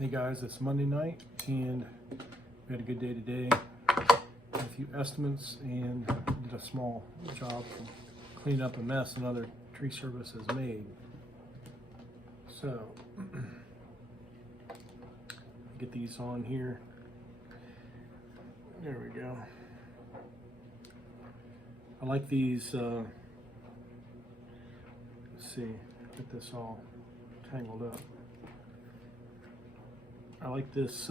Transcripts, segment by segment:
Hey guys, it's Monday night and we had a good day today. Had a few estimates and did a small job to clean up a mess another tree service has made. So, get these on here. There we go. I like these, let's see, get this all tangled up. I like this,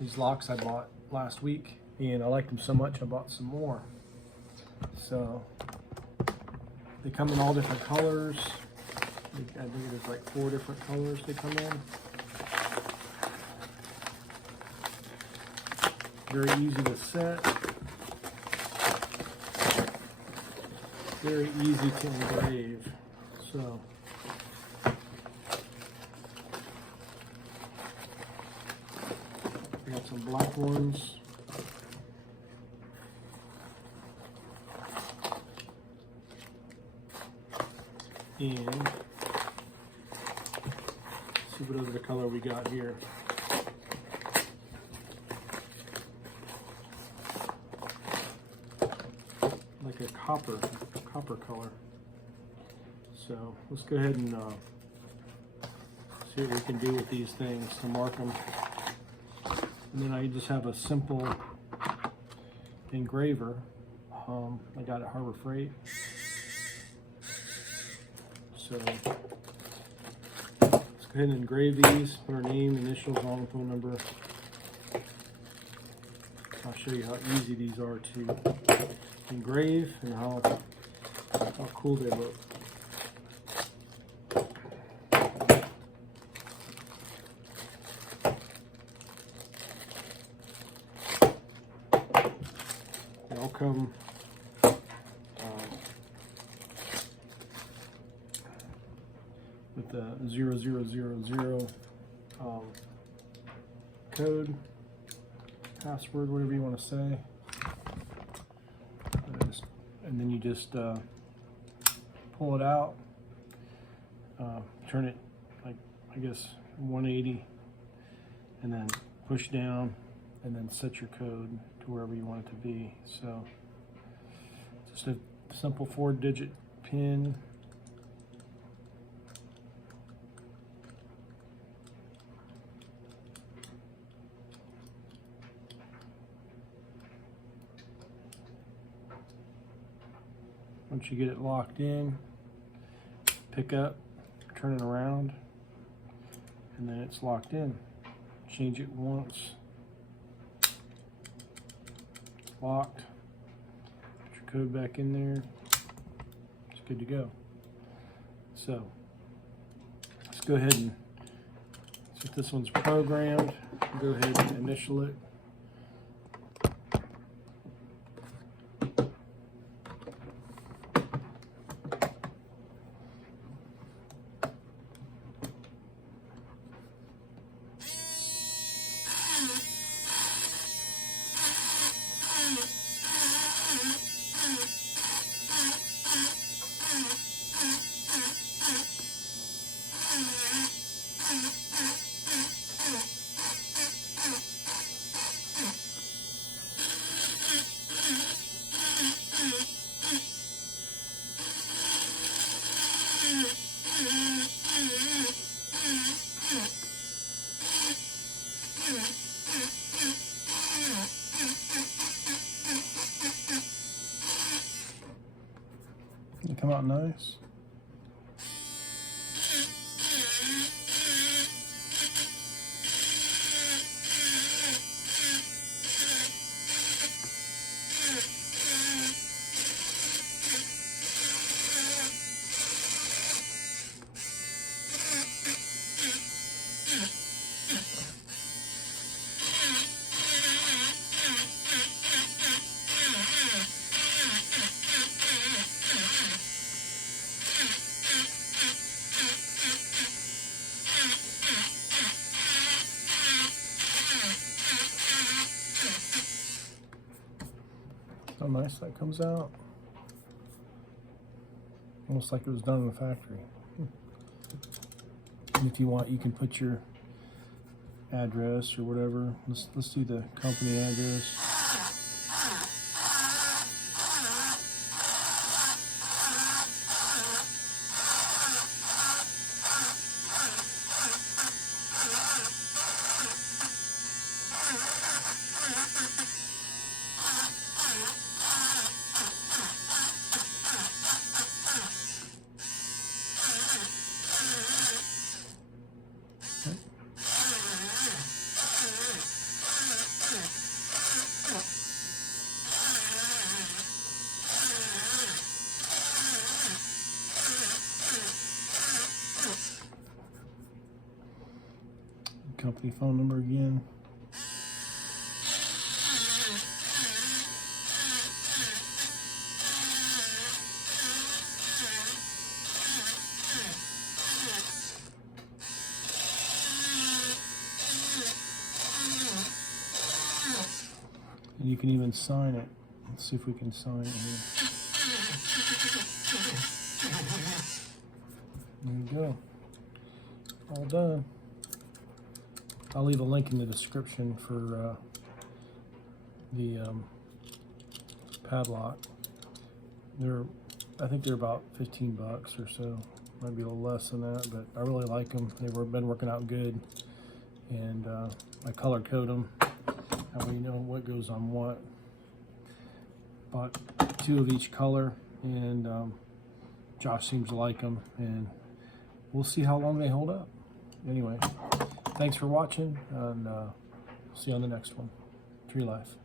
these locks I bought last week, and I liked them so much I bought some more. So they come in all different colors. I think there's like 4 different colors they come in. Very easy to set. Very easy to engrave. So I got some black ones. And see what other color we got here. Like a copper color. So let's go ahead and see what we can do with these things to mark them. And then I just have a simple engraver. I got at Harbor Freight. So let's go ahead and engrave these. Put our name, initials, on, phone number. I'll show you how easy these are to engrave and how cool they look. They all come with the 0000 code, password, whatever you want to say. And then you just pull it out, turn it like, I guess, 180, and then push down, and then set your code to wherever you want it to be. So just a simple 4-digit pin. Once you get it locked in, pick up, turn it around, and then it's locked in. Change it once. Locked. Put your code back in there. It's good to go. So let's go ahead and, since this one's programmed, go ahead and initial it. They come out nice. How nice that comes out. Almost like it was done in the factory. And if you want, you can put your address or whatever. Let's do the company address. Company phone number again. And you can even sign it. Let's see if we can sign it here. There you go. All done. I'll leave a link in the description for the padlock. I think they're about 15 bucks or so. Might be a little less than that, but I really like them. They've been working out good, and I color code them. That way you know what goes on what. Bought 2 of each color, and Josh seems to like them, and we'll see how long they hold up. Anyway, thanks for watching, and see you on the next one. Tree Life.